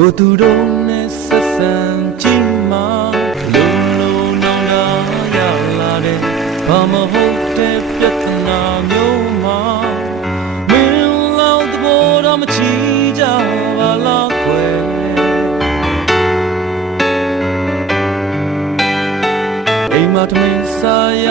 ကိုသူတို့နဲ့ဆက်ဆံကြည့်မှာလုံးလုံးနောင်နာရလာတဲ့ဘာမဟုတ်တဲ့ပြဿနာမျိုးမှာမင်းလောက်သဘောတော့မချီကြပါလားကွယ်အိမ်မှာတမင်စားရ